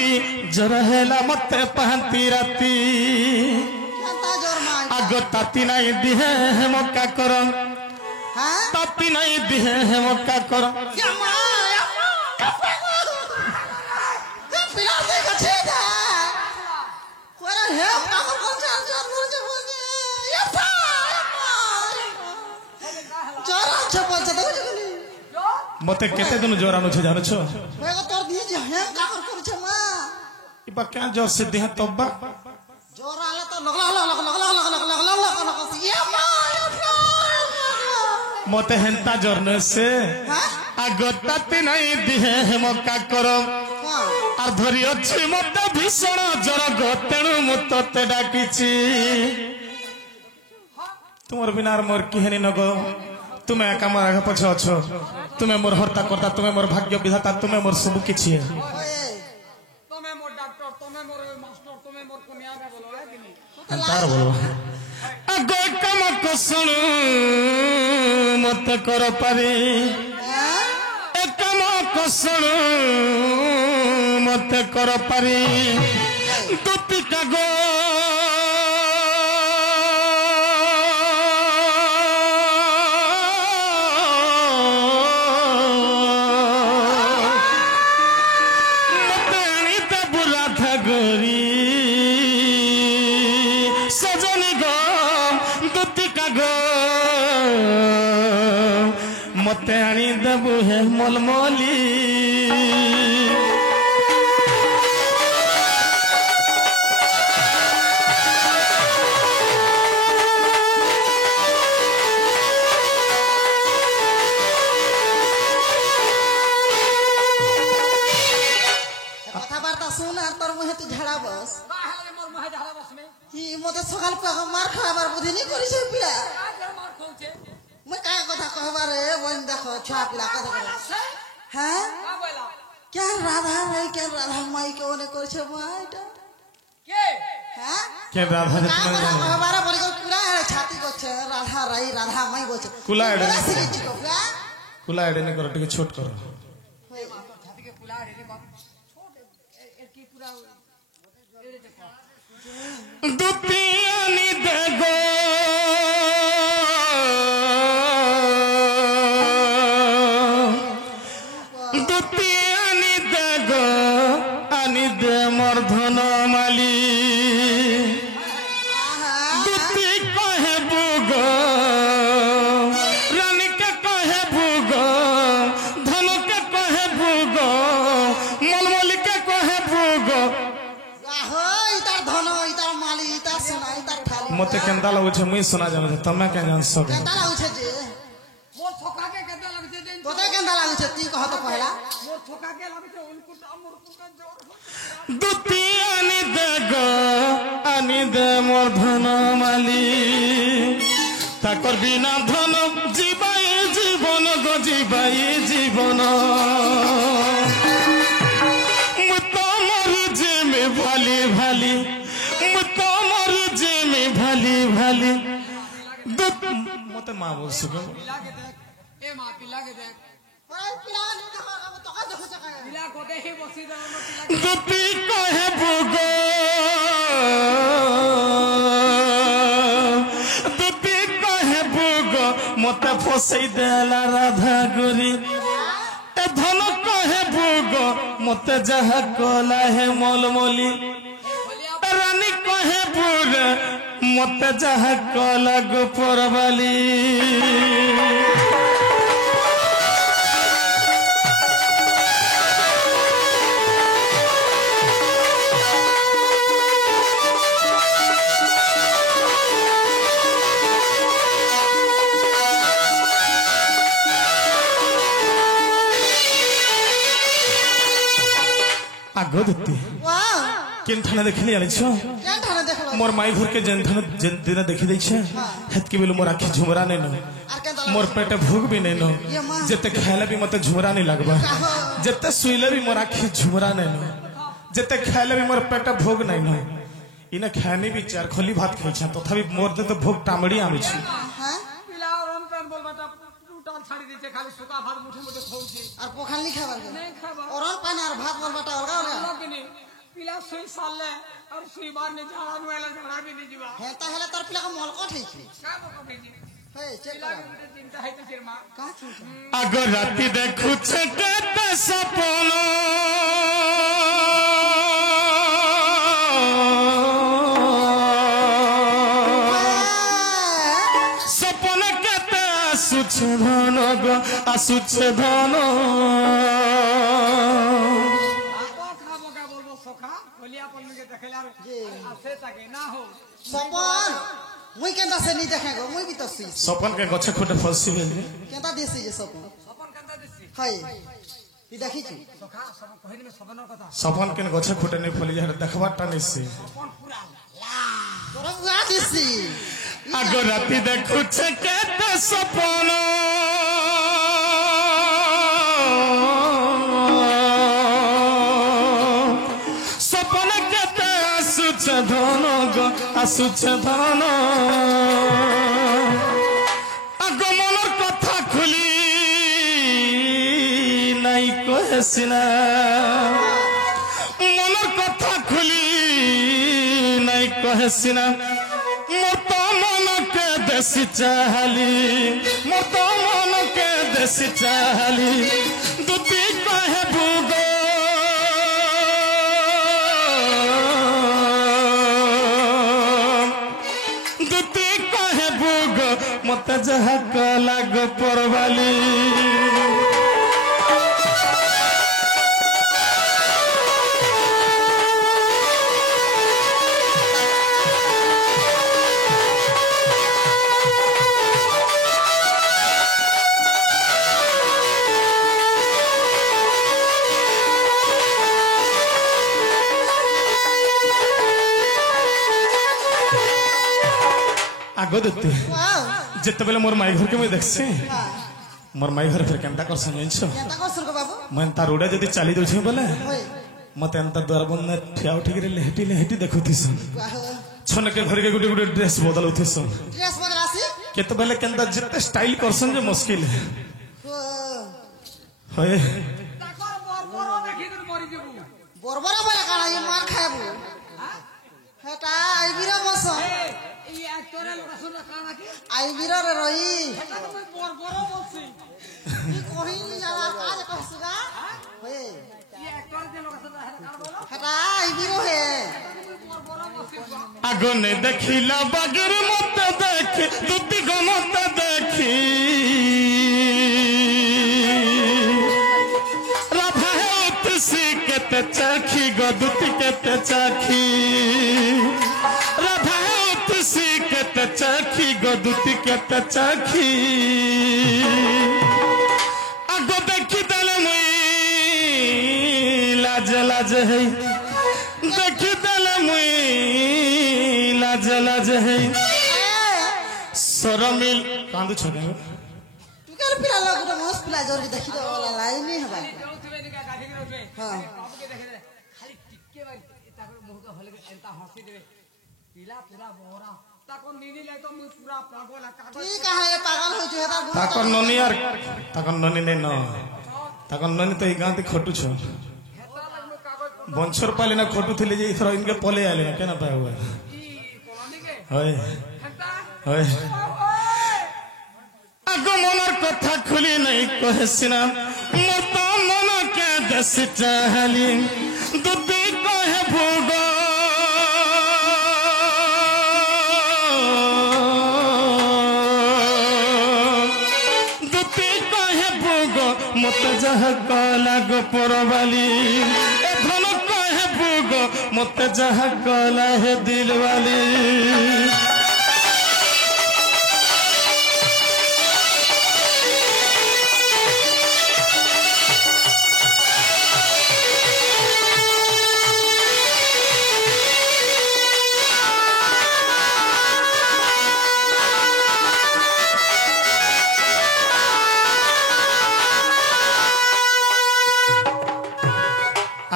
दुती जर हेला मते पांती राती आग ताती नहीं दिहे मक्का कर ताती नहीं दिहे मक्का कर मते केते दिन जोर आनो छे जानो छो मैं तोर दी जे हे का कर छे मा इबा क्या जोर से देह तब्बा जोर आले तो लगला ये मा मते हेंता जोर न से आगताती नहीं दिहे मक्का करो আর ধরি অছি মতে ভীষণ জ্বর গতেণু মু তোতে ডাকিছি তোমার বিনা আর মোর কিহেনি নগ তুমি একা মোর আগে পছে অছো তুমি মোর হর্তা কর্তা তুমি মোর ভাগ্য বিধাতা তুমি মোর সবু কিছু তুমি মোর ডাক্তার তুমি মোর মাস্টার তুমি মোর কুনিয়াবে বলো কিনি তার বলো আগে কাম কসণ মতে কর পারে একম কসণ मत कर पारी दुती कागो मतानी ता बुरा था गोरी सजनी गो दुती कागो मते आनी दबु है मलमली मते सकाल पे मार खाबार बुद्धि नहीं करी छे पिला मार खौचे मैं का कथा कहबा रे बन देखो छा पिला कथा हैं का बोला क्या राधा रे क्या राधा माई के ओने कर छे माईटा के हैं के राधा रे तुम जानो कहबा रे बोली पूरा छाती को छे राधा राई राधा माई को छे कुला एडे कुला कुला एडे ने करो टिके छोट करो छाती के कुला रे बाप छोट की पूरा दुतियानी देगो दुतियानी देगो आनी दे मर्धन माली दुती कहे बुगो रानी के कहे बुगो धन के कहे बुगो मलमली के कहे बुगो मते केंदा लागु छे मुई सुना जानो तमे के जान सब केंदा लागु छे जे मोर छोका के केंदा लागु छे जे तोते केंदा लागु छे ती कह तो पहला मोर छोका के लागु छे उनको मोर कुका जोर दुती आनी देगो आनी दे मोर धन माली ताकर बिना धन जीवाई जीवन गो जीवाई जीवन मुत मरी जे में भाली भाली मुत मरी जे में भाली भाली दुत मते मां बोल सको पिला के देख ए मां पिला के देख ओए पिला नहीं देखो तो का देखो सका पिला को दे ही बसी दे पिला दुती कहे बुगो दुती कहे बुगो मते फसई देला राधा गोरी ए धन कहे बुगो मते जहा कला है मलमली रानी कहे बुग मते जहा कला गोपर बाली आगो दुती केन थाना देखली आले छो क्या थाना देखलो मोर माई घर के जन थाना दिन देखि दै छे हेत के बेलो मोर आखी झुमरा नै न मोर पेटे भूख भी नै न जते खाइले भी मते झुमरा नै लागबा जते सुइले भी मोर आखी झुमरा नै न जते खाइले भी मोर पेटे भूख नै न इने खानी भी चार खली भात खाइ छ तथापि मोर तो भूख टामड़ी आमी छी हां पिला और हम पेन बोल बेटा टूटाल छाड़ी दी छे खाली सुका भात मुठे मुठे खाउ छी और पोखल नहीं खाबा नहीं खाबा और पानी और भात बोल बेटा और लोग नहीं सुई साले और सुई बार ने झाड़ा नुएला झाड़ा भी नहीं जीवा हेता हेला तोर पिला का मल कठै छी का को भेजी हे चेक पिला कर के चिंता है तो सिर मां का छी अगर राति देखु छकत सपन सपन कते आसुछ धन ग आसुछ धन सपन मुई केंदा से नहीं देखेगो मुई भी तो सुई सपन के गछे खुटे फसी गेल केंदा देसी जे सपन सपन कंदा देसी हाय ई देखि छी सखा सब कहनी में सपनर कथा सपन के गछे खुटे नहीं फली जा देखबाटा नहीं से सपन पूरा तोरा बुआ देसी अगर राति देखु छकत सपन सपन कते आसुछ धन ग आसुछ धन आगमन कथा खुली नहीं कहे सिना मन कथा खुली नहीं कहे सिना मत मन के देसी चाहली मत मन के देसी चाहली दुती कहे भूगो दुती कहे भूग मत जहा लाग परवाली आगो देते वाओ जिते बेले मोर माई घर के मैं देखसे मोर माई घर फिर केनता कर संजो केंदा करसन को बाबू मैं तार उड़े जदी चाली दउछ बोले होय मते अंत द्वार बंद ठिया उठी के लेहटी देखुथिस वाह छन के घर के गुटे गुटे ड्रेस बदलउथिस ड्रेस बदलासी केते बेले केनता जिते स्टाइल करसन जे मुश्किल है होय ताकर बरबरो देखि कर मरि जेबू बरबरा बोले काना ये मार खाबू हेटा आई बिरा बस ई एक्टरे लोक सुन काना की आई बिरा रे रही हेटा तो मैं बरबरो बोलसी ई कोही नि जाना काज कहसुगा होय ई एक्टर जे लोक सुन हेटा बोलो हेटा आई बिरो हे बरबरो बोलसी आगो ने देखिला बागर मत देख दुती गो मत देखी राधा है उतसी केते चाखी गो दुती केते चाखी राधा है उतसी केते चाखी गो दुती केते चाखी आगो देखी दले मुई लाज लाज है देखी दले मुई लाज लाज है शरमिल कांदू छोड़े तू कर पिला लोग तो मस्त पिला जोर के देखि दो वाला लाइन नहीं हबा जोथबे निका गाठी रोबे हां बाबू के देखे खाली टिक्के बारी ताकर मुंह के हले एंता हंसी देबे पीला पूरा बोरा ताको नीनी ले तो मुंह पूरा पागल कागज ठीक है पागल हो जो हेता ताकर ननी यार ताकर ननी ने न ताकर ननी तो ई गांती खटू छ हेता लगनो कागज बंछर पाले ना खटू थिले जे इथरो इनके पले आले ना केना पाए हुआ ई कॉलोनी के होय हेता होय आगो मनर कथा खुली नहीं कहे सिना मत मन के दस चाहली दुदी कहे भूगो दुदी कहे भूगो मत जह लाग परवाली ए धन कहे भूगो मत जह कला है दिल वाली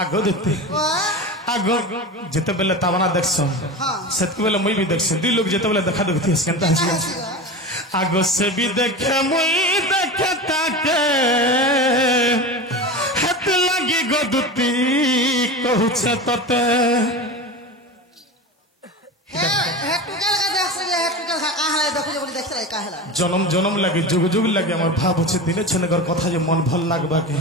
आगो देखते आगो जिते बेले तावना देखसम सेतक बेले मुई भी देखसम दुई लोग जिते बेले देखा देखती है केनता हसी आगो से भी देखे मुई देखे ताके हाथ लगी गो दुती को কহুছে তোতে জনম জনম লাগে যুগ যুগ লাগে আমার ভাব হচ্ছে দিনে ছেলেগর কথা যে মন ভাল লাগবা কে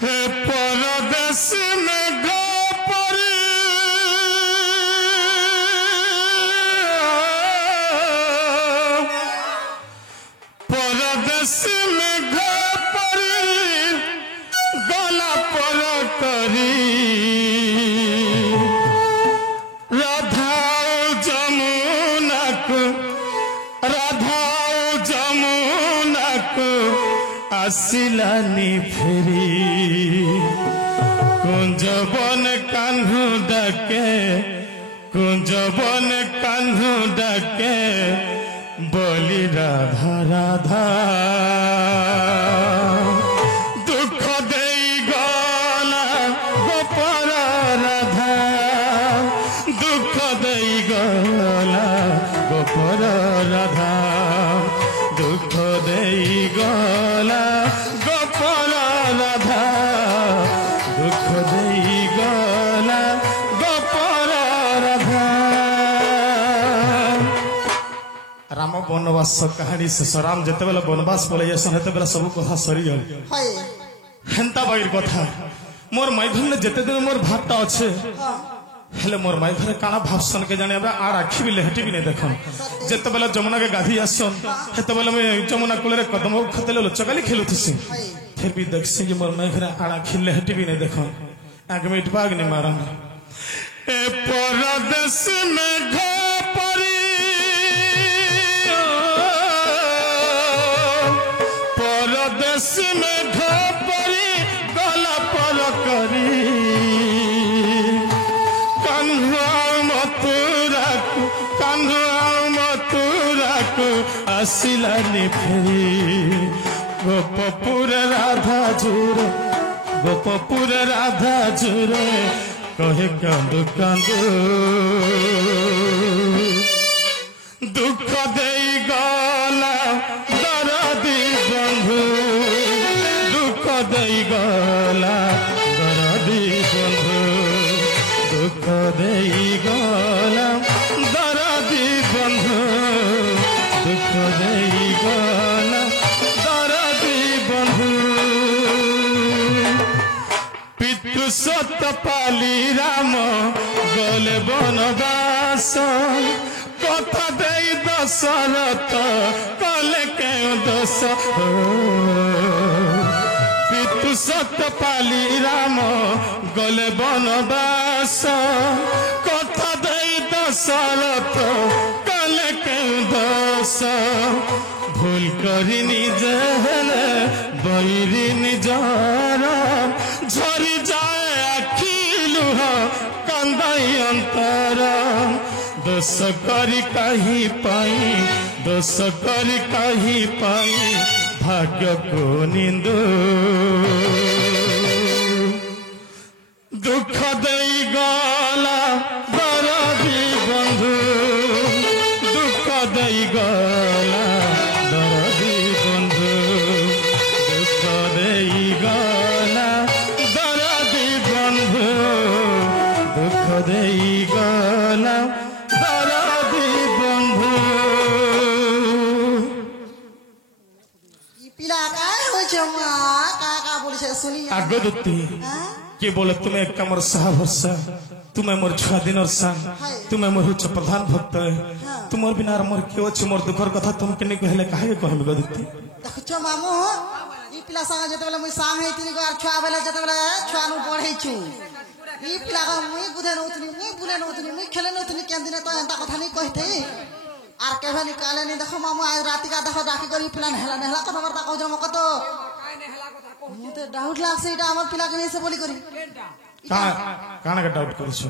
হে পরদেশ মে গোপরি পরদেশ মে গোপরি গলা পর করি রাধা যমুনাক আসিলানি ফেরি কুঞ্জবন কাহ্নু ডাকে কুঞ্জবন কাহ্নু ডাকে বলি রাধা রাধা দুঃখ দেই গলা গোপর রাধা দুঃখ দেই গলা গোপর রাধা দুঃখ দেই গলা গোপর রাধা দুঃখ দেই গলা গোপর রাধা রাম বনবাস কাহিনী শেষ রাম যেতবেলে বনবাস পলাই যাসন সেতবেলে সবু কথা সরিগল হেন্তা বাইর কথা মোর মাইধন্য যেতে দিন মোর ভাতটা আছে হেলে মোর মাই ঘরে কাଣା ভাবসন কে জানি আমরা আর আখি বিলে হেটি বিনে দেখুন যেতবেলে যমুনাকে গাধি আসন সেতবেলে আমি যমুনা কূলের কদম খাতেলে লুচকালি খেলুথিছি फिर भी देखसी कि मोर माई घरे आड़ा खिले हेटी बिने देखुन आगे में इटबाग नहीं मारन ए परदेश में घोपरी परदेश में घोपरी गला पर करी कान्हुआ आसिलानी फेरी गोपपुर राधा झुर गोपपुर राधा झुर कहे कांदू कांदू दुख देई गला दरदी बंधु दुख देई गला दरदी बंधु दुख देई गला दरदी बंधु दुख देई गला दरदी बंधु पितृ सत पाली राम गले बनवास कथा देई दशरथ कले के दश पितृ सत पाली राम गले बनवास कथा देई दशरथ कले के दश भूल करी निज हेले बैरी निजार झरी जाए आखि लुह कंदाई अंतर दोष करी कहीं पाई दोष करी कहीं पाई भाग्य को निंदु दुख देई गला दरदी बंधु दुख देई गला दरदी बंधु दुख देई गला दरदी बंधु दुख देई गला दरदी बंधु पिला काय हो जमा का बोलिছে শুনি আগদুতি के बोले तुम्हें एक कमर साहब भरसा तुम्हें मोर छुआ दिन और सान तुम्हें मोर हुच प्रधान भक्त है तुमर बिना मोर क्यों छ मोर दुखर कथा तुम केने कहले काहे कहबे गदुती দেখছ মামু ই পিলা সাঙ্গ যেতবেলে মুই সাং হেইতিনি গো আর ছুয়া বেলে যেতবেলে ছুয়া নু পড়াইছু ই পিলা মুই বুঝে নউতনি মুই বুলে নউতনি মুই খেলে নউতনি কেন দিনে তো এন্তা কথা নি কইতে আর কেবে নিকালে নি দেখো মামু আজ রাতি কা দেখো রাখি করি পিলা নেহলা নেহলা কথা বার্তা কও জম কত मुते डाउट लागছে এটা আমার পিলা কেনে এসে বলি করি কানা কা ডাউট করছ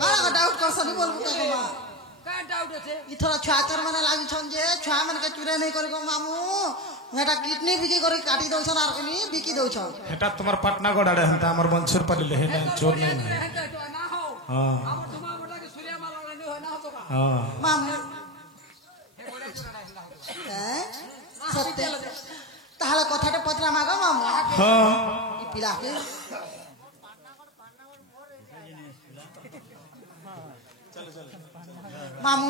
কানা কা ডাউট করছনি বলবো কে মা का डाउट আছে ইথরা ছাতর মানে লাগিছন যে ছয়া মানে কে চুরে নাই করি গো মামু এটা কিডনি বিকি করে কাটি দউছন আর কোনি বিকি দউছন এটা তোমার পাটনা গড়াড়ে হন্তা আমার বংশের পালিলে হে না চোর নাই না हो हां আমার তোমার বড় के सूर्य माला नहीं हो ना हो तो का हां মামু हे बड़े चुरा হ্যাঁ সত্য তাহলে কথাটা পত্রা মাগো মামু हाँ ই পিলাকে মামু